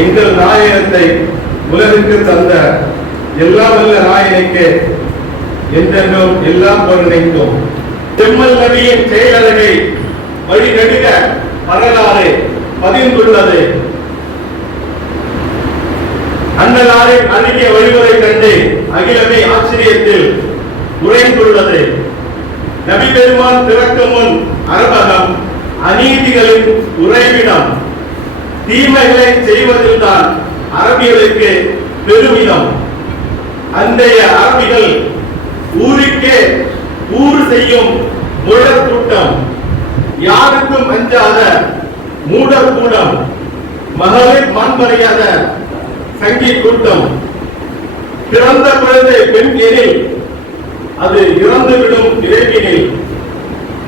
எங்கள் நாயகத்தை உலகிற்கு தந்த எல்லாம் வல்ல நாயகனுக்கு என்றென்றும் எல்லாம் நினைக்கும் செம்மல் நபியின் செயலழகை வழிநெடுக வரலாறு பதிந்துள்ளது. அண்ணலாரின் அணுகிய வழிமுறை கண்டு அகிலமே ஆச்சரியத்தில் உறைந்துள்ளது. நபி பெருமான் பிறக்கும் முன் அரபகம் அநீதிகளின் உறைவிடம் தீமைகளை செய்வதில்தான் அரபிகளுக்கு பெருமிதம். அன்றைய அரபிகள் ஊருக்கே ஊர் செய்யும் முழர் கூட்டம் யாருக்கும் அஞ்சாத மூடர் கூடம் மகளிர் மண்மறையாத சங்கி கூட்டம். பிறந்த குழந்தை பெண் எனில் அது இறந்துவிடும் இறைவினில்.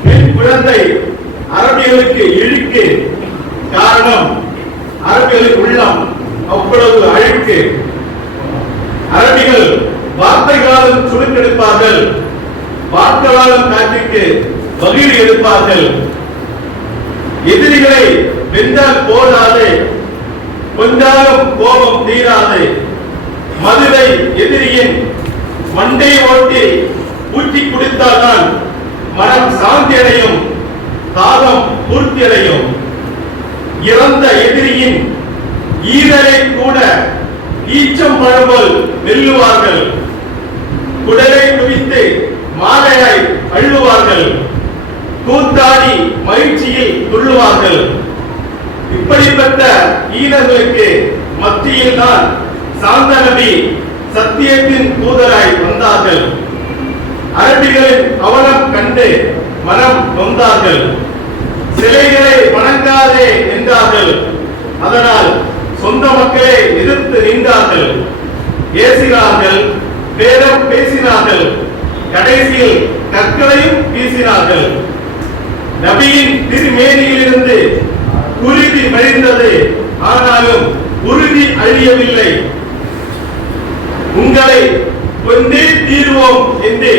பெண் குழந்தை அரபிகளுக்கு இழுக்கு. சுருக்கெடுப்பார்கள் வார்த்தைகளாலும் காற்றுக்கு பகிர் எடுப்பார்கள். எதிரிகளை வென்றால் போதாது. கொஞ்சாலும் கோபம் தீராது. மதுரை எதிரியின் மண்டை ஓட்டி ஊற்றி குடித்தால்தான் மனம் சாந்தி அடையும் தாகம் பூர்த்தி அடையும் இறந்த எதிரியின் ஈரலை கூட ஈச்சம் பழம்போல் வெல்லுவார்கள். குடலை குவித்து மாலையாய் அள்ளுவார்கள். கூத்தாடி மகிழ்ச்சியில் துள்ளுவார்கள். இப்படிப்பட்ட ஈனர்களுக்கு மத்தியில் தான் சாந்த நபி சத்தியத்தின் தூதராய் வந்தார்கள். அரபிகளின் அவலம் கண்டு மனம் வந்தார்கள் சிலைகளை வணங்காதே என்றார்கள் அதனால் சொந்த மக்களை எதிர்த்து நின்றார்கள். ஏசினார்கள் பேரம் பேசினார்கள். கடைசியில் கற்களையும் வீசினார்கள். நபியின் திருமேனியிலிருந்து குருதி வழிந்தது. ஆனாலும் உறுதி அழியவில்லை. உங்களை கொண்டே தீர்வோம் என்று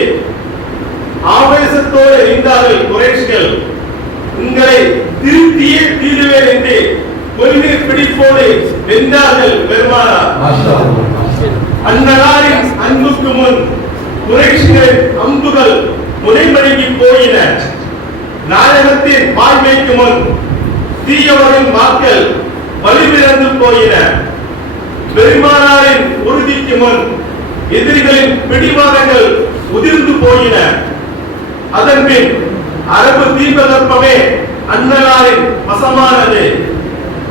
ஆவேசத்தோடு நின்றார்கள் குறைஷ்கள் உங்களை திருத்தியே தீருவேன் என்று கொள்கை பிடிப்போடு வென்றார்கள் பெருமானார். அந்நலாரின் அன்புக்கு முன் குறைஷிகளின் அம்புகள் முனைமடங்கி போயின. நாயகத்தின் வாழ்மைக்கு முன் தீயவரின் வாக்கள் வலிமிழந்து போயின. பெருமானாரின் உறுதிக்கு முன் எதிரிகளின் பிடிவாதங்கள் உதிர்ந்து போயின. அதன் பின் அரபு தீபகற்பமே அன்னலாரின் வசமானது.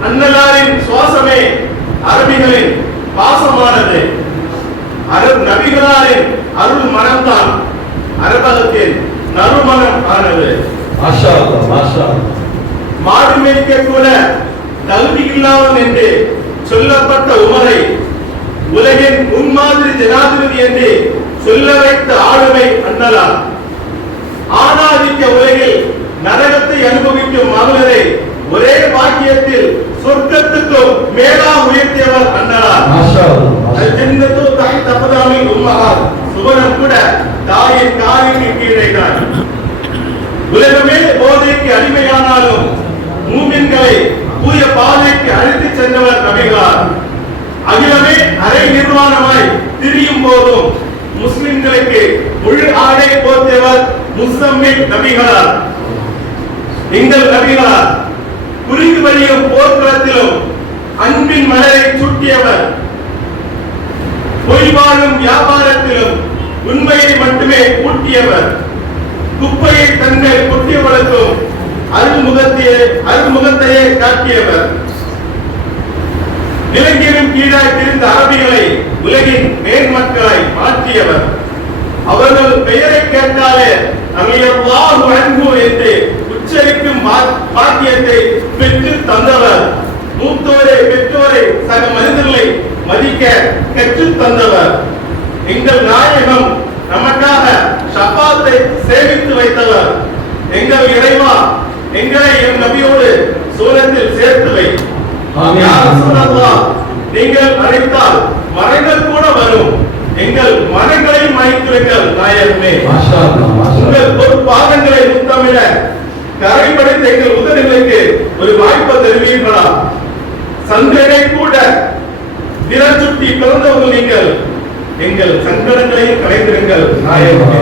அன்னலாரின் சுவாசமே அரபிகளின் பாசமானது. அரபு நபிகளாரின் அருள் மனம்தான். அரபகத்தின் நறுமணம் ஆனது. மாடு மேய்க்க கூட தகுதி இல்லாதவன் என்று சொல்லப்பட்ட உமரை உலகின் முன்மாதிரி ஜனாதிபதி என்று சொல்ல வைத்த ஆளுமை அண்ணலார் ஆணாதிக்க உலகில் நரகத்தை அனுபவிக்கும் மகளிரை ஒரே வாக்கியத்தில் சொர்க்கத்துக்கும் மேலா உயர்த்தியவர் அண்ணலார் நிர்வாணமாய் திரியும் போதும். முஸ்லிம்களுக்கு முழு ஆடை போர்த்தவர் முசம்மில் நபிகளார். எங்கள் நபிகளார் குறிந்து வழியும் போர்க்களத்திலும் அன்பின் மலரை சுட்டியவர். பொய் வாழும் வியாபாரத்திலும் உண்மையை மட்டுமே கூட்டியவர் குப்பையை தங்கள் கொட்டியவளுக்கும் அருள்முகத்தையே அருள்முகத்தையே காட்டியவர். நிலங்கிலும் கீழாய் திரிந்த அரபிகளை உலகின் மேன்மக்களாய் மாற்றியவர். அவர்கள் பெயரை கேட்டாலே அவையல்லாஹு அன்பு என்று உச்சரிக்கும் பாக்கியத்தை பெற்று தந்தவர். மூத்தோரை பெற்றோரை சக மனிதர்களை மதிக்க கற்றுத் தந்தவர். எங்கள் நாயகம் நமக்காக ஷபாத்தை சேமித்து வைத்தவர். எங்கள் இறைவா எங்களை என் நபியோடு சூரத்தில் சேர்த்து வை. ஆமென். யா ரசூலல்லாஹ், நீங்கள் அழைத்தால் மரங்கள் கூட வரும். எங்கள் மரங்களையும் அழைத்துவிங்கள் நாயகமே. உங்கள் பொற்பாதங்களை முத்தமிட கரைபடைத்த எங்கள் உதவிகளுக்கு ஒரு வாய்ப்பை தருவீர்களா? சந்திரனை கூட விரல் சுட்டி பிறந்தவர்கள் நீங்கள் எங்கள் சங்கடங்களையும் கலைந்திருங்கள் நாயகமே